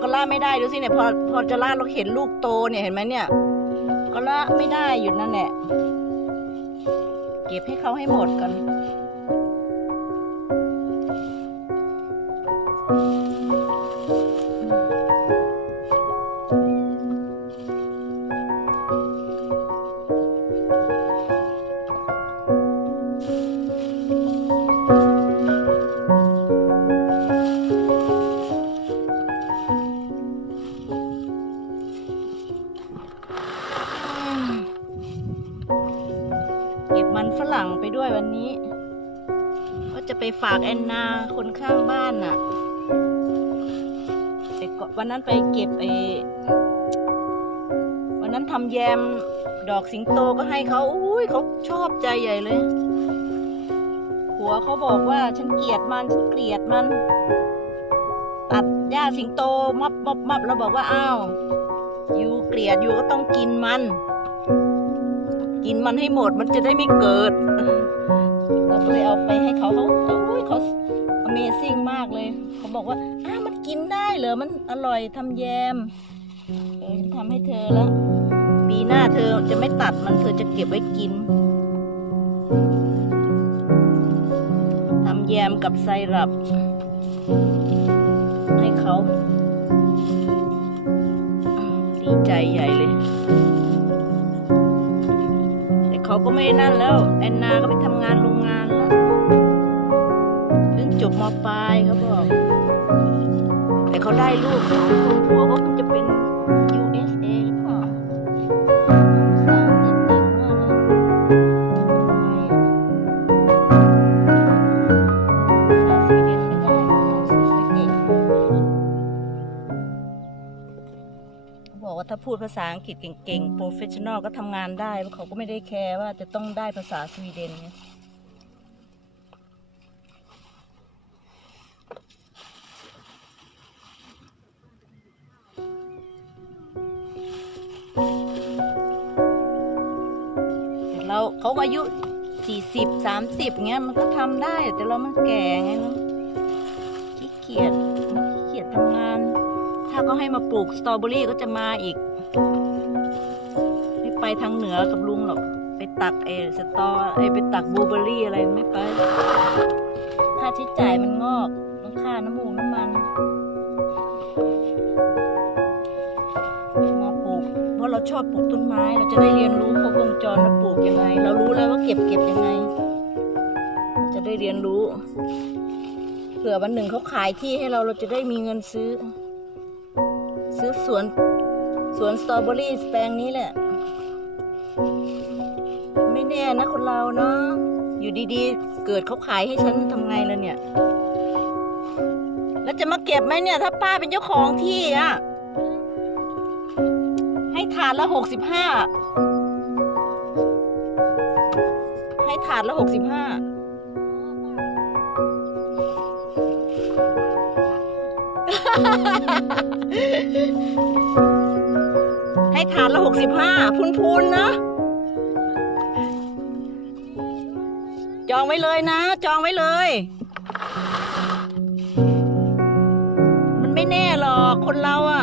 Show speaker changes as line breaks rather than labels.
ก็ละไม่ได้ดูสิเนี่ยพอพอจะละเราเห็นลูกโตเนี่ยเห็นไหมเนี่ย ก็ละไม่ได้อยู่นั่นแหละเก็บให้เขาให้หมดกัน เก็บมันฝรั่งไปด้วยวันนี้ก็จะไปฝากแอนนาคนข้างบ้านน่ะไปเกาะวันนั้นไปเก็บไอวันนั้นทำแยมดอกสิงโตก็ให้เขาอุ้ยเขาชอบใจใหญ่เลย หัวเขาบอกว่าฉันเกลียดมันฉันเกลียดมัน ตัดหญ้าสิงโตมับมับมับแล้วบอกว่าอ้าวอยู่เกลียดอยู่ก็ต้องกินมัน กินมันให้หมดมันจะได้ไม่เกิด เราก็เลยเอาไปให้เขาเขาโอ้ยเขา Amazing มากเลยเขาบอกว่าอ้ามันกินได้เหรอมันอร่อยทำแยมเออทำให้เธอแล้ว ปีหน้าเธอจะไม่ตัดมันเธอจะเก็บไว้กินทำแยมกับไซรัปให้เขาดีใจใหญ่เลย เขาก็ไม่นั่นแล้วแอนนาก็ไปทำงานโรงงานแล้วเพิ่งจบมปลายเขาบอก แต่เขาได้ลูกสองคนผัวก็คงจะเป็น USA ถ้าพูดภาษาอังกฤษเก่งๆ professional ก็ทำงานได้เพราะเขาก็ไม่ได้แคร์ว่าจะต้องได้ภาษาสวีเดนไงแต่เราเขาอายุสี่สิบสามสิบเงี้ยมันก็ทำได้ แต่เรามันแก่ไงมันขี้เกียจมันขี้เกียจทำงาน ถ้าเขาให้มาปลูกสตรอเบอรี่ก็จะมาอีก ไม่ไปทางเหนือกับลุงหรอก ไปตักเอสตอไอไปตักบลูเบอรี่อะไรไม่ไป ค่าใช้จ่ายมันงอกต้องค่าน้ำมูกน้ำมันมาปลูก เพราะเราชอบปลูกต้นไม้ เราจะได้เรียนรู้ครบวงจรว่าปลูกยังไง เรารู้แล้วว่าเก็บเก็บยังไง จะได้เรียนรู้ เผื่อวันหนึ่งเขาขายที่ให้เราเราจะได้มีเงินซื้อ ซื้อสวนสวนสตรอเบอรี่แปลงนี้แหละ ไม่แน่นะคนเราเนาะอยู่ดีๆ เกิดเขาขายให้ฉันทำไงล่ะเนี่ย แล้วจะมาเก็บไหมเนี่ย ถ้าป้าเป็นเจ้าของที่อะให้ถาดละหกสิบห้าให้ถาดละหกสิบห้า ให้ถาดละหกสิบห้าพูนๆนะ จองไว้เลยนะ จองไว้เลย มันไม่แน่หรอกคนเราอะ